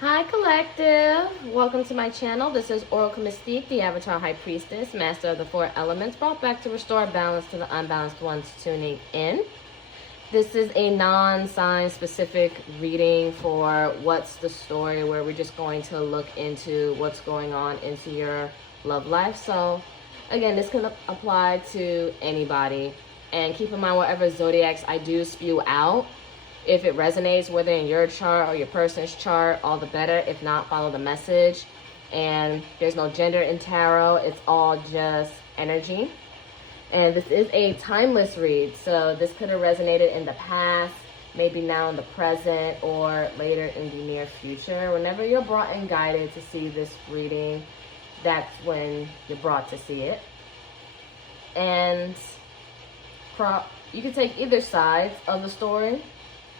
Hi Collective! Welcome to my channel. This is Oracle Mystique, the Avatar High Priestess, Master of the Four Elements, brought back to restore balance to the unbalanced ones tuning in. This is a non-sign specific reading for what's the story, where we're just going to look into what's going on into your love life. So again, this can apply to anybody. And keep in mind, whatever zodiacs I do spew out, if it resonates, whether in your chart or your person's chart, all the better. If not, follow the message. And there's no gender in tarot. It's all just energy. And this is a timeless read. So this could have resonated in the past, maybe now in the present, or later in the near future. Whenever you're brought and guided to see this reading, that's when you're brought to see it. And you can take either side of the story.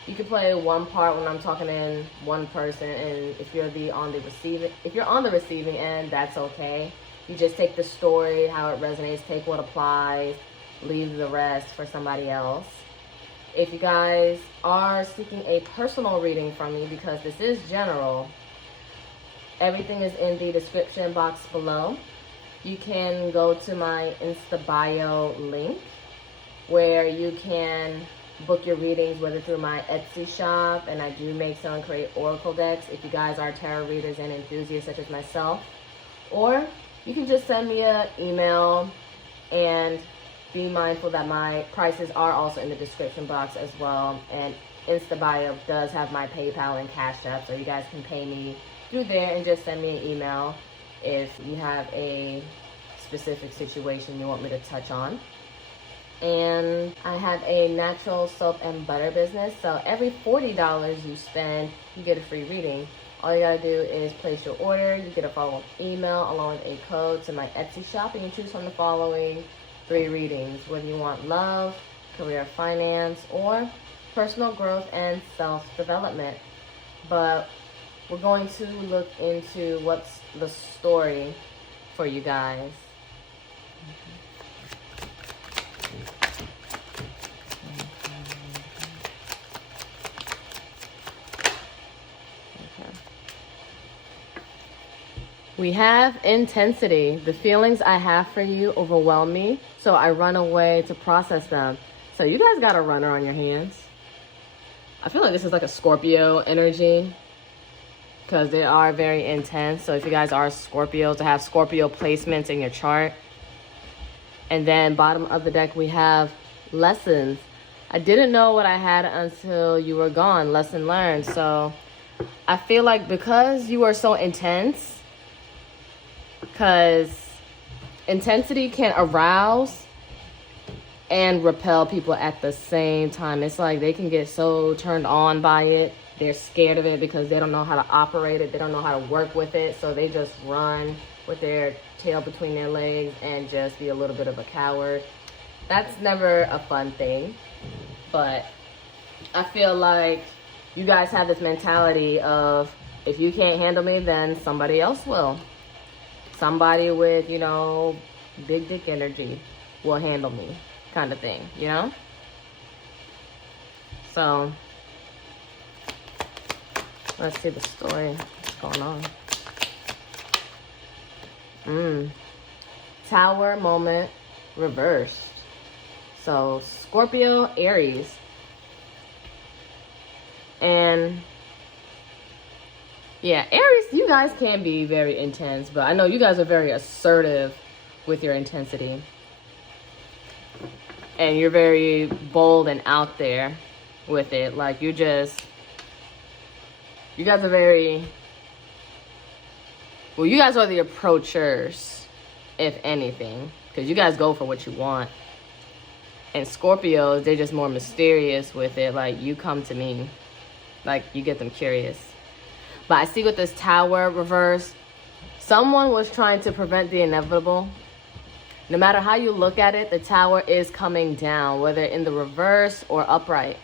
You can play one part when I'm talking in one person, and if you're on the receiving end, that's okay. You just take the story, how it resonates, take what applies, leave the rest for somebody else. If you guys are seeking a personal reading from me, because this is general, everything is in the description box below. You can go to my Insta bio link, where you can book your readings, whether through my Etsy shop, and I do make, sell, and create oracle decks if you guys are tarot readers and enthusiasts such as myself. Or you can just send me an email, and be mindful that my prices are also in the description box as well. And Insta bio does have my PayPal and Cash App, so you guys can pay me through there and just send me an email if you have a specific situation you want me to touch on. And I have a natural soap and butter business, so every $40 you spend, you get a free reading. All you gotta do is place your order. You get a follow-up email along with a code to my Etsy shop, and you choose from the following 3 readings, whether you want love, career, finance, or personal growth and self-development. But we're going to look into what's the story for you guys. We have intensity. The feelings I have for you overwhelm me, so I run away to process them. So you guys got a runner on your hands. I feel like this is like a Scorpio energy, because they are very intense. So if you guys are Scorpios, to have Scorpio placements in your chart. And then bottom of the deck, we have lessons. I didn't know what I had until you were gone. Lesson learned. So I feel like because you are so intense, because intensity can arouse and repel people at the same time. It's like they can get so turned on by it. They're scared of it because they don't know how to operate it. They don't know how to work with it. So they just run with their tail between their legs and just be a little bit of a coward. That's never a fun thing. But I feel like you guys have this mentality of, if you can't handle me, then somebody else will. Somebody with, big dick energy will handle me, kind of thing, So, let's see the story. What's going on? Tower moment reversed. So, Scorpio, Aries. And yeah, Aries, you guys can be very intense, but I know you guys are very assertive with your intensity. And you're very bold and out there with it. Like, you guys are very, well, you guys are the approachers, if anything, because you guys go for what you want. And Scorpios, they're just more mysterious with it. Like, you come to me, like, you get them curious. But I see with this tower reverse, someone was trying to prevent the inevitable. No matter how you look at it, the tower is coming down, whether in the reverse or upright.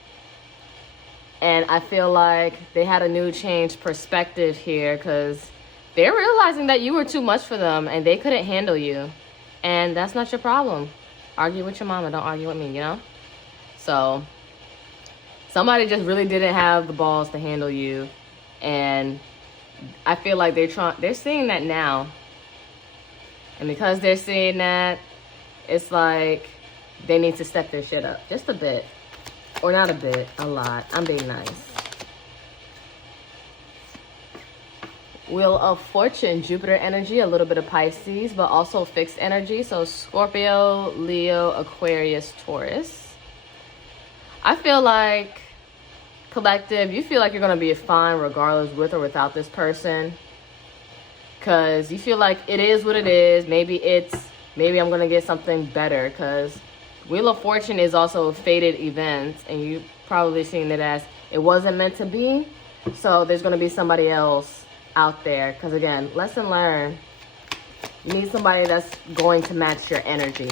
And I feel like they had a new changed perspective here, because they're realizing that you were too much for them and they couldn't handle you. And that's not your problem. Argue with your mama, don't argue with me, So somebody just really didn't have the balls to handle you. And I feel like they're seeing that now. And because they're seeing that, it's like they need to step their shit up just a bit. Or not a bit, a lot. I'm being nice. Wheel of Fortune, Jupiter energy, a little bit of Pisces, but also fixed energy. So Scorpio, Leo, Aquarius, Taurus. I feel like, collective, you feel like you're going to be fine regardless with or without this person. Because you feel like it is what it is. Maybe I'm going to get something better. Because Wheel of Fortune is also a fated event. And you've probably seen it as it wasn't meant to be. So there's going to be somebody else out there. Because again, lesson learned. You need somebody that's going to match your energy.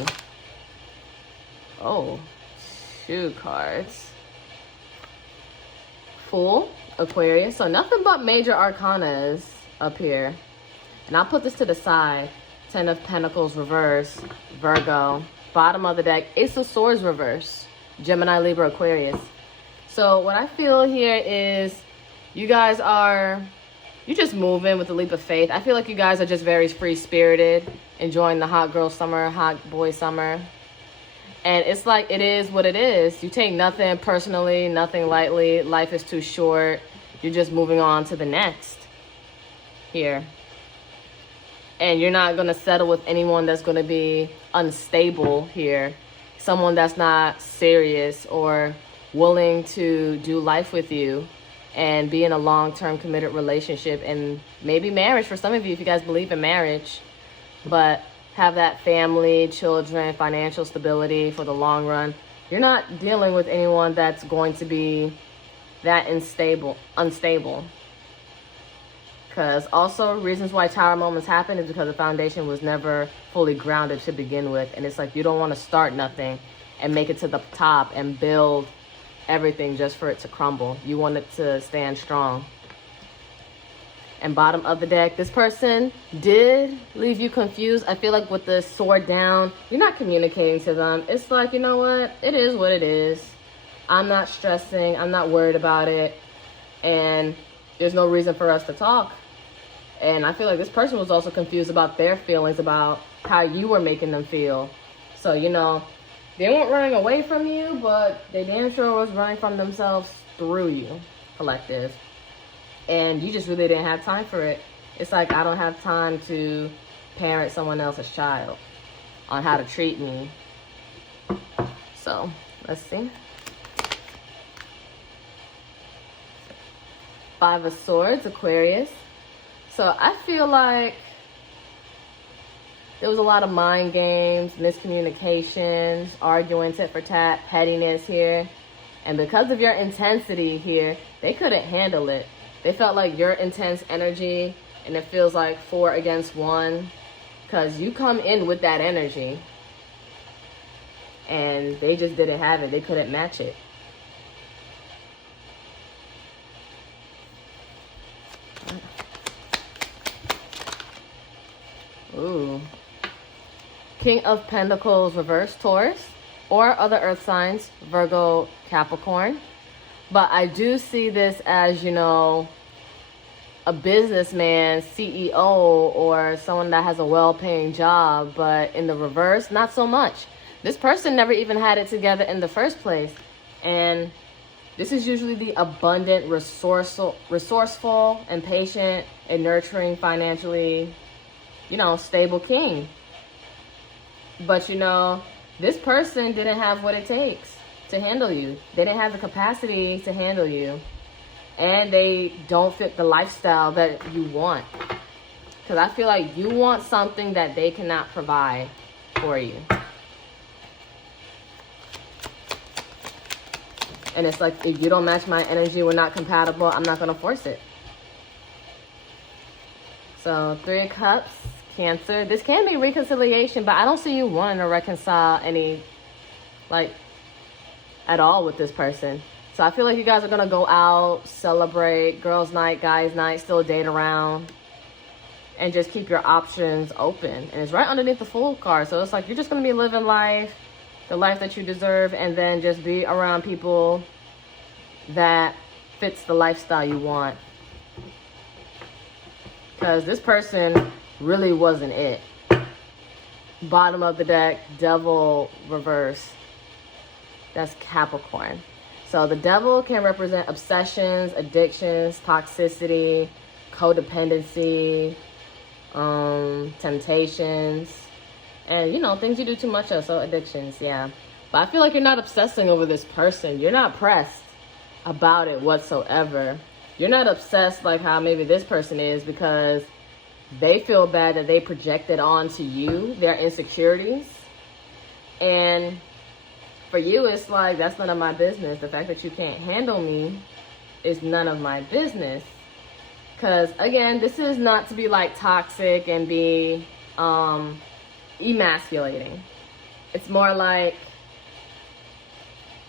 Oh, 2 cards. Fool, Aquarius. So nothing but major arcanas up here. And I'll put this to the side. 10 of Pentacles reverse, Virgo. Bottom of the deck, Ace of Swords reverse, Gemini, Libra, Aquarius. So what I feel here is you guys you're just moving with a leap of faith. I feel like you guys are just very free-spirited, enjoying the hot girl summer, hot boy summer. And it's like, it is what it is. You take nothing personally, nothing lightly. Life is too short. You're just moving on to the next here. And you're not going to settle with anyone that's going to be unstable here. Someone that's not serious or willing to do life with you and be in a long-term committed relationship and maybe marriage for some of you if you guys believe in marriage. But have that family, children, financial stability for the long run. You're not dealing with anyone that's going to be that unstable. Because also reasons why tower moments happen is because the foundation was never fully grounded to begin with. And it's like you don't want to start nothing and make it to the top and build everything just for it to crumble. You want it to stand strong. And bottom of the deck, this person did leave you confused. I feel like with the sword down, you're not communicating to them. It's like, you know what? It is what it is. I'm not stressing. I'm not worried about it. And there's no reason for us to talk. And I feel like this person was also confused about their feelings about how you were making them feel. So, you know, they weren't running away from you, but they damn sure was running from themselves through you, collective. And you just really didn't have time for it. It's like, I don't have time to parent someone else's child on how to treat me. So, let's see. 5 of Swords, Aquarius. So I feel like there was a lot of mind games, miscommunications, arguing tit for tat, pettiness here. And because of your intensity here, they couldn't handle it. They felt like your intense energy, and it feels like 4 against 1. Because you come in with that energy. And they just didn't have it. They couldn't match it. Ooh. King of Pentacles reverse, Taurus, or other earth signs, Virgo, Capricorn. But I do see this as, you know, a businessman, CEO, or someone that has a well-paying job. But in the reverse, not so much. This person never even had it together in the first place. And this is usually the abundant, resourceful, and patient, and nurturing, financially, you know, stable king. But, you know, this person didn't have what it takes to handle you. They didn't have the capacity to handle you. And they don't fit the lifestyle that you want. Because I feel like you want something that they cannot provide for you. And it's like, if you don't match my energy, we're not compatible, I'm not going to force it. So, 3 of Cups, Cancer. This can be reconciliation, but I don't see you wanting to reconcile any, like, at all with this person. So I feel like you guys are going to go out, celebrate, girls' night, guys' night, still date around, and just keep your options open. And it's right underneath the Fool card. So it's like you're just going to be living life, the life that you deserve, and then just be around people that fits the lifestyle you want. because this person really wasn't it. Bottom of the deck, devil reverse. That's Capricorn. So the devil can represent obsessions, addictions, toxicity, codependency, temptations, and, you know, things you do too much of, so addictions, yeah. But I feel like you're not obsessing over this person. You're not pressed about it whatsoever. You're not obsessed like how maybe this person is, because they feel bad that they projected onto you their insecurities. And for you, it's like, that's none of my business. The fact that you can't handle me is none of my business. Because, again, this is not to be, like, toxic and be emasculating. It's more like,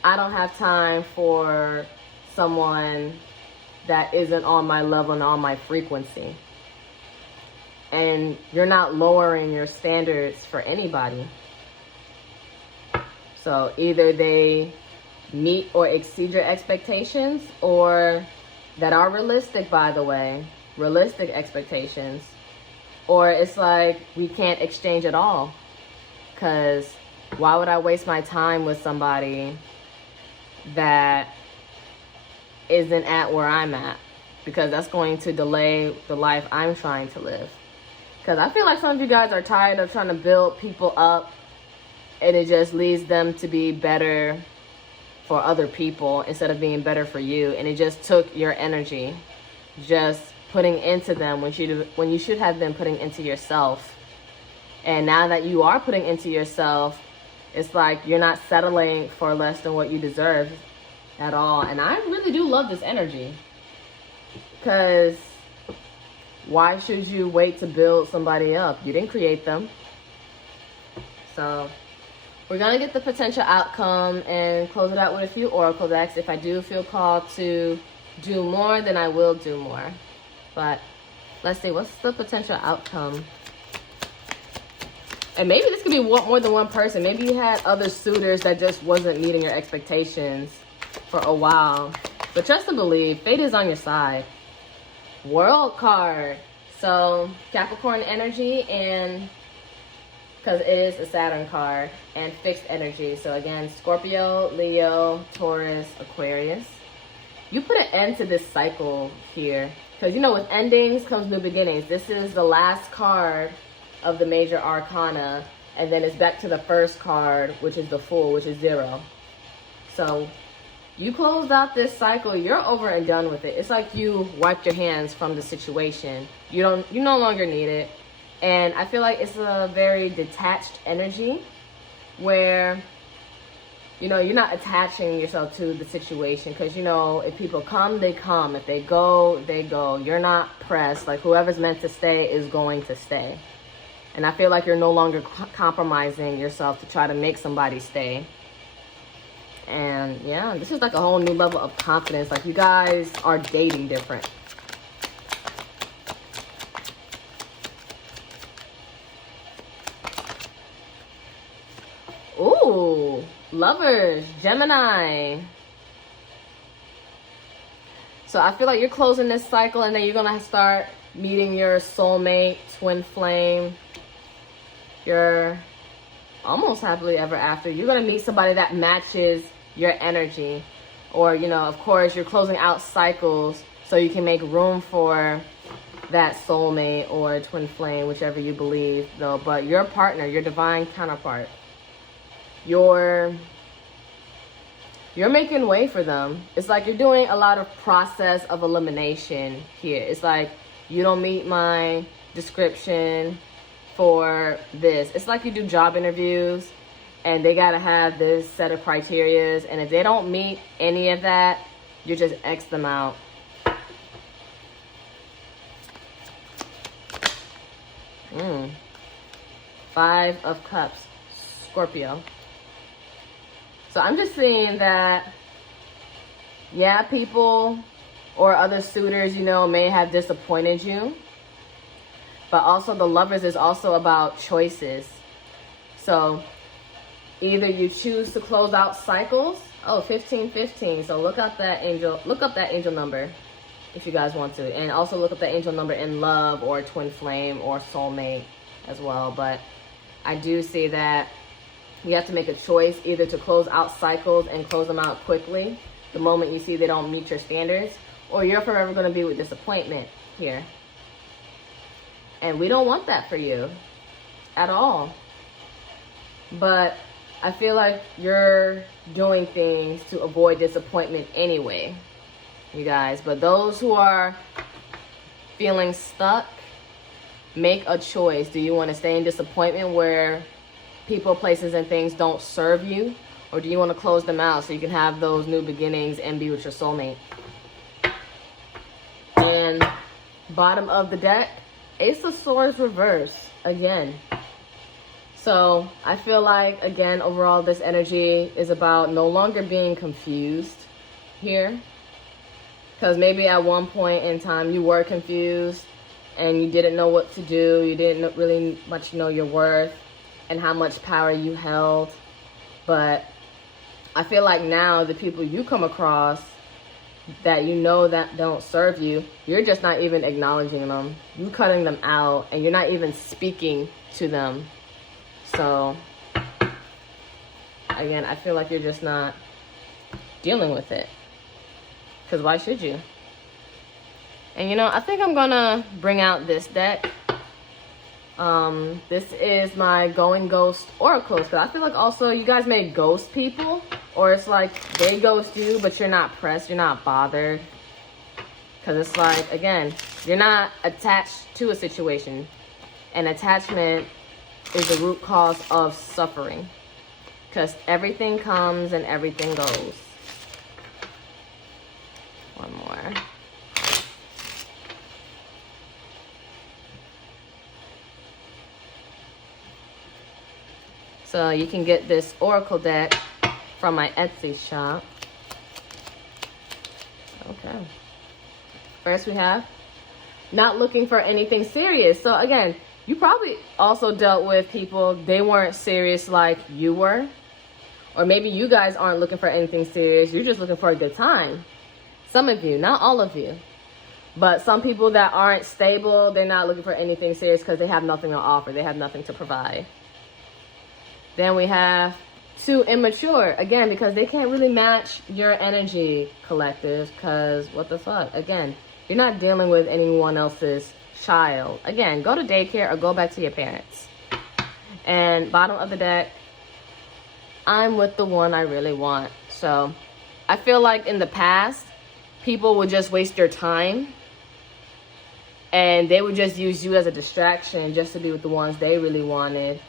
I don't have time for someone that isn't on my level and on my frequency. And you're not lowering your standards for anybody. So either they meet or exceed your expectations, or that are realistic, by the way, realistic expectations, or it's like we can't exchange at all. Because why would I waste my time with somebody that isn't at where I'm at? Because that's going to delay the life I'm trying to live. Because I feel like some of you guys are tired of trying to build people up, and it just leads them to be better for other people instead of being better for you. And it just took your energy just putting into them when you should have been putting into yourself. And now that you are putting into yourself, it's like you're not settling for less than what you deserve at all. And I really do love this energy, because why should you wait to build somebody up? You didn't create them. So we're going to get the potential outcome and close it out with a few oracle decks. If I do feel called to do more, then I will do more. But let's see, what's the potential outcome? And maybe this could be more than one person. Maybe you had other suitors that just wasn't meeting your expectations for a while. But trust and believe, fate is on your side. World card. So Capricorn energy, and because it is a Saturn card, and fixed energy. So again, Scorpio, Leo, Taurus, Aquarius. You put an end to this cycle here, because, you know, with endings comes new beginnings. This is the last card of the major arcana, and then it's back to the first card, which is the Fool, which is 0. So you closed out this cycle. You're over and done with it. It's like you wiped your hands from the situation. You no longer need it. And I feel like it's a very detached energy where, you know, you're not attaching yourself to the situation, because, you know, if people come, they come. If they go, they go. You're not pressed. Like, whoever's meant to stay is going to stay. And I feel like you're no longer compromising yourself to try to make somebody stay. And yeah, this is like a whole new level of confidence. Like, you guys are dating different. Ooh, Lovers, Gemini. So I feel like you're closing this cycle, and then you're going to start meeting your soulmate, twin flame. You're almost happily ever after. You're going to meet somebody that matches your energy. Or, you know, of course, you're closing out cycles so you can make room for that soulmate or twin flame, whichever you believe, though. But your partner, your divine counterpart, you're making way for them. It's like you're doing a lot of process of elimination here. It's like, you don't meet my description for this. It's like you do job interviews, and they got to have this set of criterias. And if they don't meet any of that, you just X them out. Five of Cups, Scorpio. So I'm just seeing that, yeah, people or other suitors, you know, may have disappointed you. But also the Lovers is also about choices. So either you choose to close out cycles. Oh, 1515. So look up that angel number. if you guys want to. And also look up the angel number in love or twin flame or soulmate as well. But I do see that you have to make a choice either to close out cycles and close them out quickly the moment you see they don't meet your standards, or you're forever going to be with disappointment here. And we don't want that for you at all. But I feel like you're doing things to avoid disappointment anyway, you guys. But those who are feeling stuck, make a choice. Do you want to stay in disappointment where people, places, and things don't serve you? Or do you want to close them out so you can have those new beginnings and be with your soulmate? And bottom of the deck, Ace of Swords reverse again. So I feel like, again, overall, this energy is about no longer being confused here. Because maybe at one point in time you were confused and you didn't know what to do. You didn't really much know your worth and how much power you held. But I feel like now the people you come across that you know that don't serve you, you're just not even acknowledging them. You're cutting them out and you're not even speaking to them. So, again, I feel like you're just not dealing with it. Because why should you? And, you know, I think I'm going to bring out this deck. This is my Going Ghost Oracles. Because I feel like also you guys may ghost people. Or it's like they ghost you, but you're not pressed. You're not bothered. Because it's like, again, you're not attached to a situation. And attachment is the root cause of suffering. Because everything comes and everything goes. One more. So you can get this Oracle deck from my Etsy shop. Okay. First we have not looking for anything serious. So again, you probably also dealt with people, they weren't serious like you were. Or maybe you guys aren't looking for anything serious. You're just looking for a good time. Some of you, not all of you. But some people that aren't stable, they're not looking for anything serious because they have nothing to offer. They have nothing to provide. Then we have too immature. Again, because they can't really match your energy, collective. Because what the fuck? Again, you're not dealing with anyone else's child. Again, go to daycare or go back to your parents. And bottom of the deck, I'm with the one I really want. So I feel like in the past, people would just waste your time. And they would just use you as a distraction just to be with the ones they really wanted.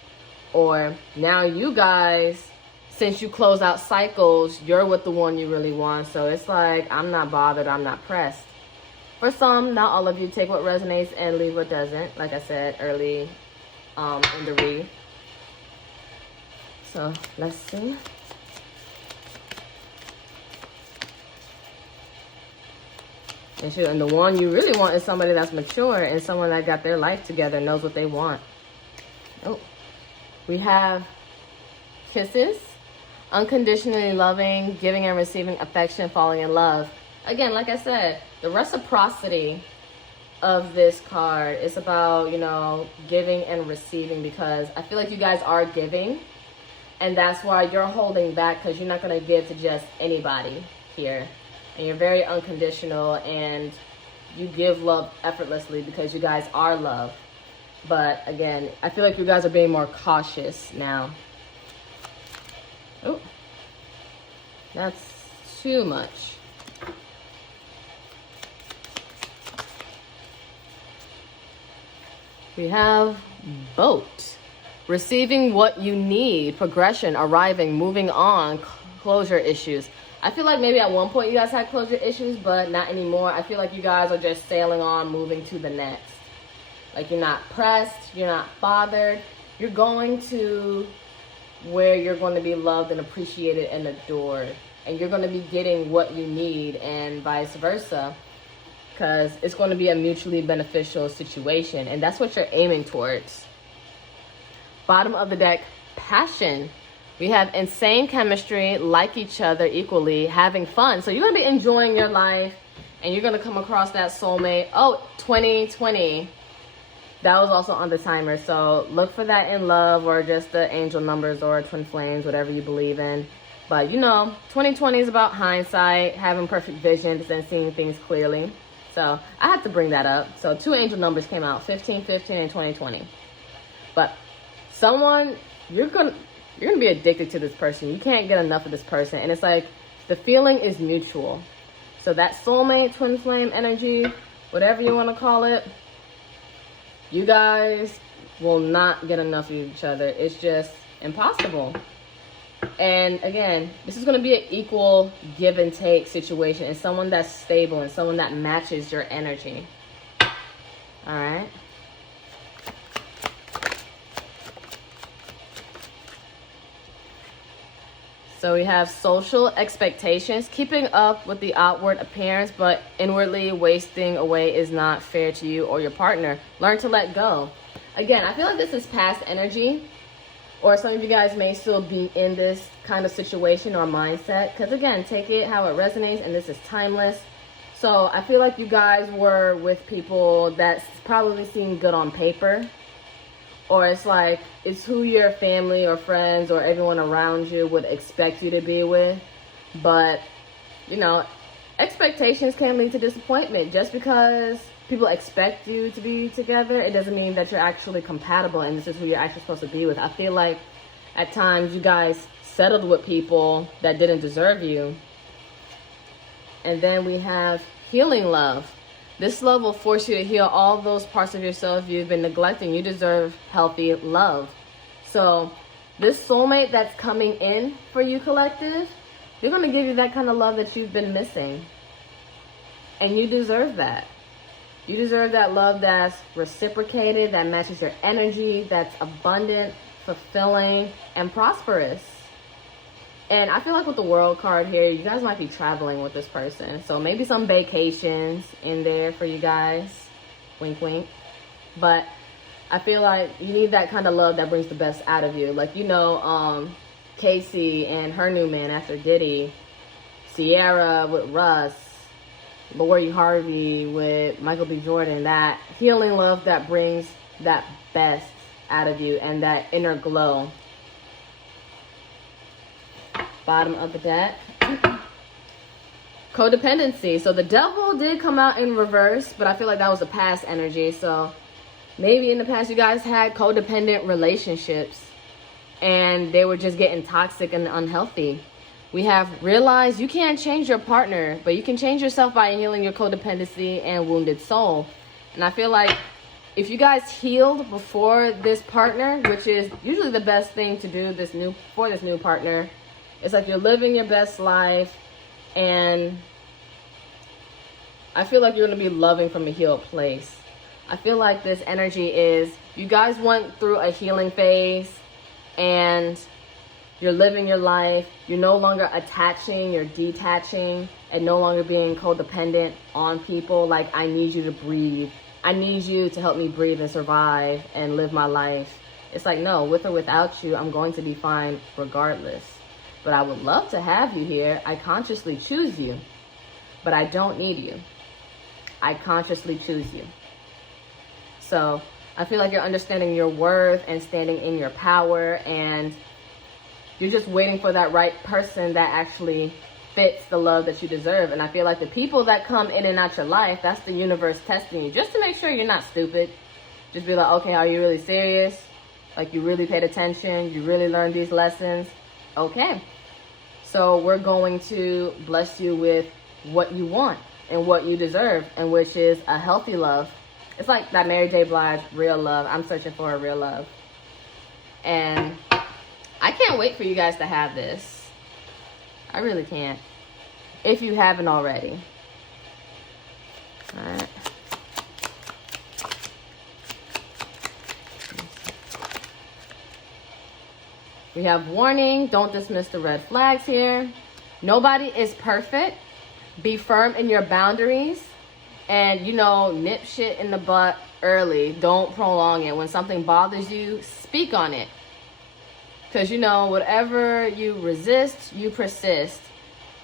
Or now you guys, since you close out cycles, you're with the one you really want. So it's like, I'm not bothered, I'm not pressed. For some, not all of you, take what resonates and leave what doesn't. Like I said early in the read. So let's see. And the one you really want is somebody that's mature and someone that got their life together, knows what they want. Oh, we have kisses, unconditionally loving, giving and receiving affection, falling in love. Again, like I said, the reciprocity of this card is about, you know, giving and receiving, because I feel like you guys are giving, and that's why you're holding back, because you're not going to give to just anybody here. And you're very unconditional, and you give love effortlessly because you guys are love. But again, I feel like you guys are being more cautious now. Oh, that's too much. We have boat. Receiving what you need, progression, arriving, moving on, closure issues. I feel like maybe at one point you guys had closure issues, but not anymore. I feel like you guys are just sailing on, moving to the next. Like, you're not pressed, you're not bothered. You're going to where you're going to be loved and appreciated and adored. And you're going to be getting what you need, and vice versa. Because it's going to be a mutually beneficial situation. And that's what you're aiming towards. Bottom of the deck, passion. We have insane chemistry, like each other equally, having fun. So you're going to be enjoying your life, And you're going to come across that soulmate. Oh, 2020. That was also on the timer. So look for that in love, or just the angel numbers, or twin flames, whatever you believe in. But 2020 is about hindsight, having perfect vision, and seeing things clearly. So I had to bring that up. So 2 angel numbers came out, 15, 15, and 2020. But someone, you're gonna be addicted to this person. You can't get enough of this person. And it's like the feeling is mutual. So that soulmate, twin flame energy, whatever you want to call it, you guys will not get enough of each other. It's just impossible. And again, this is going to be an equal give and take situation, and someone that's stable and someone that matches your energy. All right. So we have social expectations, keeping up with the outward appearance, but inwardly wasting away is not fair to you or your partner. Learn to let go. Again, I feel like this is past energy, or some of you guys may still be in this kind of situation or mindset, because again, take it how it resonates, and this is timeless. So I feel like you guys were with people that's probably seem good on paper, or it's like it's who your family or friends or everyone around you would expect you to be with. But expectations can lead to disappointment. Just because people expect you to be together, it doesn't mean that you're actually compatible and this is who you're actually supposed to be with. I feel like at times you guys settled with people that didn't deserve you. And then we have healing love. This love will force you to heal all those parts of yourself you've been neglecting. You deserve healthy love. So this soulmate that's coming in for you, collective, they're going to give you that kind of love that you've been missing. And you deserve that. You deserve that love that's reciprocated, that matches your energy, that's abundant, fulfilling, and prosperous. And I feel like with the World card here, you guys might be traveling with this person. So maybe some vacations in there for you guys. Wink, wink. But I feel like you need that kind of love that brings the best out of you. Like, Casey and her new man after Diddy. Sierra with Russ. Lori Harvey with Michael B. Jordan. That healing love that brings that best out of you and that inner glow. Bottom of the deck. Codependency. So the devil did come out in reverse, but I feel like that was a past energy. So maybe in the past you guys had codependent relationships and they were just getting toxic and unhealthy. We have realized you can't change your partner, but you can change yourself by healing your codependency and wounded soul. And I feel like if you guys healed before this partner, which is usually the best thing to do for this new partner, it's like you're living your best life, and I feel like you're going to be loving from a healed place. I feel like this energy is you guys went through a healing phase and you're living your life. You're no longer attaching, you're detaching, and no longer being codependent on people. Like, I need you to breathe. I need you to help me breathe and survive and live my life. It's like, no, with or without you, I'm going to be fine regardless. But I would love to have you here. I consciously choose you, but I don't need you. I consciously choose you. So I feel like you're understanding your worth and standing in your power, and you're just waiting for that right person that actually fits the love that you deserve. And I feel like the people that come in and out your life, that's the universe testing you, just to make sure you're not stupid. Just be like, okay, are you really serious? Like, you really paid attention? You really learned these lessons? Okay. So we're going to bless you with what you want and what you deserve, and which is a healthy love. It's like that Mary J. Blige, real love. I'm searching for a real love. And I can't wait for you guys to have this. I really can't. If you haven't already. All right. We have warning. Don't dismiss the red flags here. Nobody is perfect. Be firm in your boundaries. And, nip shit in the butt early. Don't prolong it. When something bothers you, speak on it. Because, whatever you resist, you persist.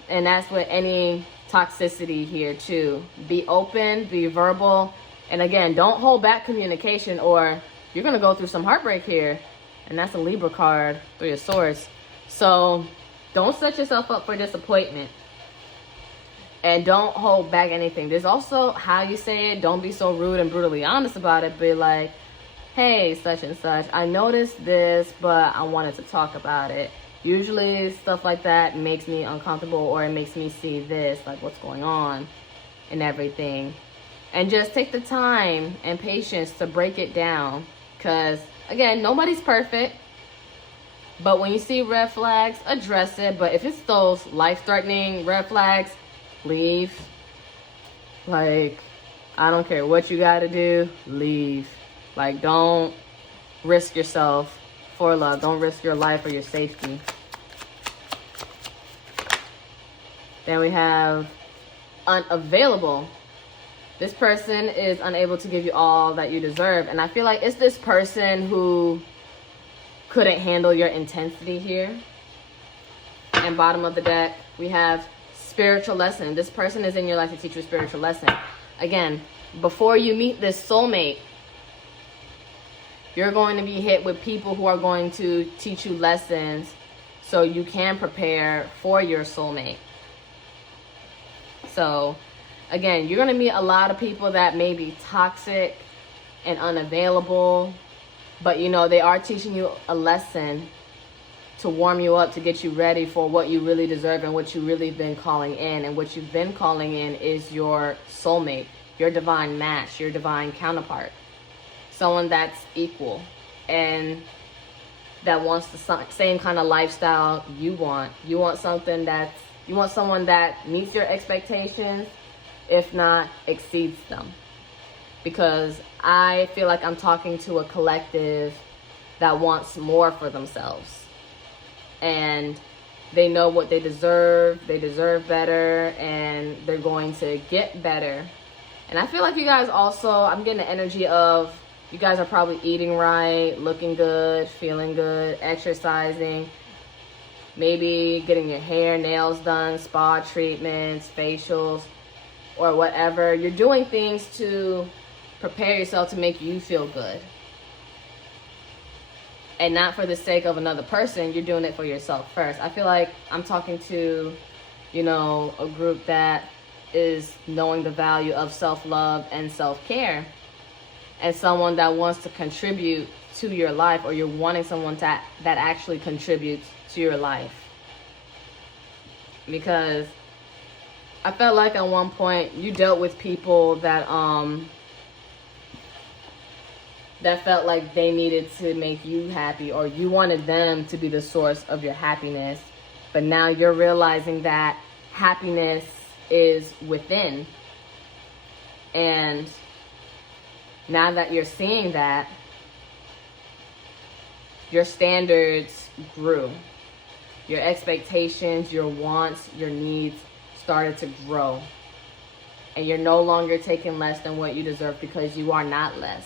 And that's with any toxicity here too. Be open, be verbal, and again, don't hold back communication, or you're going to go through some heartbreak here. And that's a Libra card, 3 of Swords. So don't set yourself up for disappointment. And don't hold back anything. There's also how you say it. Don't be so rude and brutally honest about it. Be like, hey, such and such, I noticed this, but I wanted to talk about it. Usually stuff like that makes me uncomfortable, or it makes me see this, like what's going on and everything. And just take the time and patience to break it down. Because, again, nobody's perfect. But when you see red flags, address it. But if it's those life-threatening red flags, leave. Like, I don't care what you gotta do, leave. Like, don't risk yourself for love. Don't risk your life or your safety. Then we have unavailable. This person is unable to give you all that you deserve. And I feel like it's this person who couldn't handle your intensity here. And bottom of the deck, we have spiritual lesson. This person is in your life to teach you a spiritual lesson. Again, before you meet this soulmate, you're going to be hit with people who are going to teach you lessons so you can prepare for your soulmate. So, again, you're going to meet a lot of people that may be toxic and unavailable, but you know, they are teaching you a lesson to warm you up, to get you ready for what you really deserve and what you really been calling in. And what you've been calling in is your soulmate, your divine match, your divine counterpart. Someone that's equal and that wants the same kind of lifestyle you want. You want someone that meets your expectations, if not exceeds them. Because I feel like I'm talking to a collective that wants more for themselves. And they know what they deserve better, and they're going to get better. And I feel like you guys also, I'm getting the energy of, you guys are probably eating right, looking good, feeling good, exercising, maybe getting your hair, nails done, spa treatments, facials, or whatever. You're doing things to prepare yourself to make you feel good. And not for the sake of another person, you're doing it for yourself first. I feel like I'm talking to, you know, a group that is knowing the value of self-love and self-care. And someone that wants to contribute to your life, or you're wanting someone that actually contributes to your life. Because I felt like at one point you dealt with people that that felt like they needed to make you happy, or you wanted them to be the source of your happiness. But now you're realizing that happiness is within. And now that you're seeing that, your standards grew. Your expectations, your wants, your needs started to grow. And you're no longer taking less than what you deserve, because you are not less.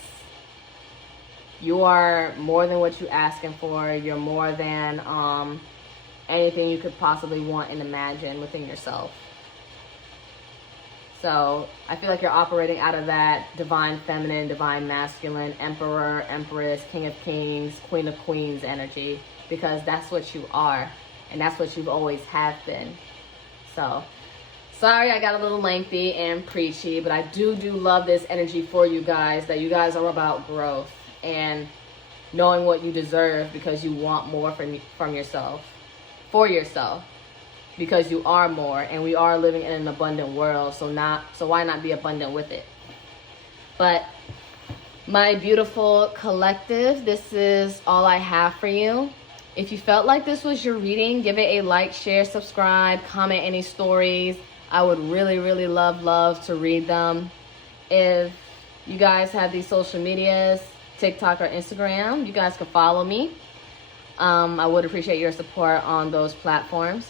You are more than what you're asking for. You're more than anything you could possibly want and imagine within yourself. So I feel like you're operating out of that divine feminine, divine masculine, emperor, empress, king of kings, queen of queens energy, because that's what you are, and that's what you've always have been. So sorry I got a little lengthy and preachy, but I do love this energy for you guys, that you guys are about growth and knowing what you deserve, because you want more from yourself, for yourself. Because you are more, and we are living in an abundant world, so why not be abundant with it? But my beautiful collective, this is all I have for you. If you felt like this was your reading, give it a like, share, subscribe, comment any stories. I would really love to read them. If you guys have these social medias, TikTok or Instagram, you guys can follow me. I would appreciate your support on those platforms.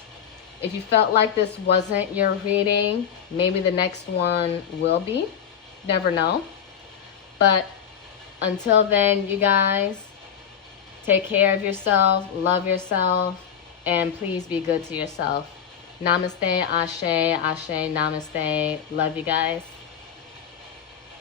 If you felt like this wasn't your reading, maybe the next one will be. Never know. But until then, you guys, take care of yourself, love yourself, and please be good to yourself. Namaste, ashe, ashe, namaste. Love you guys.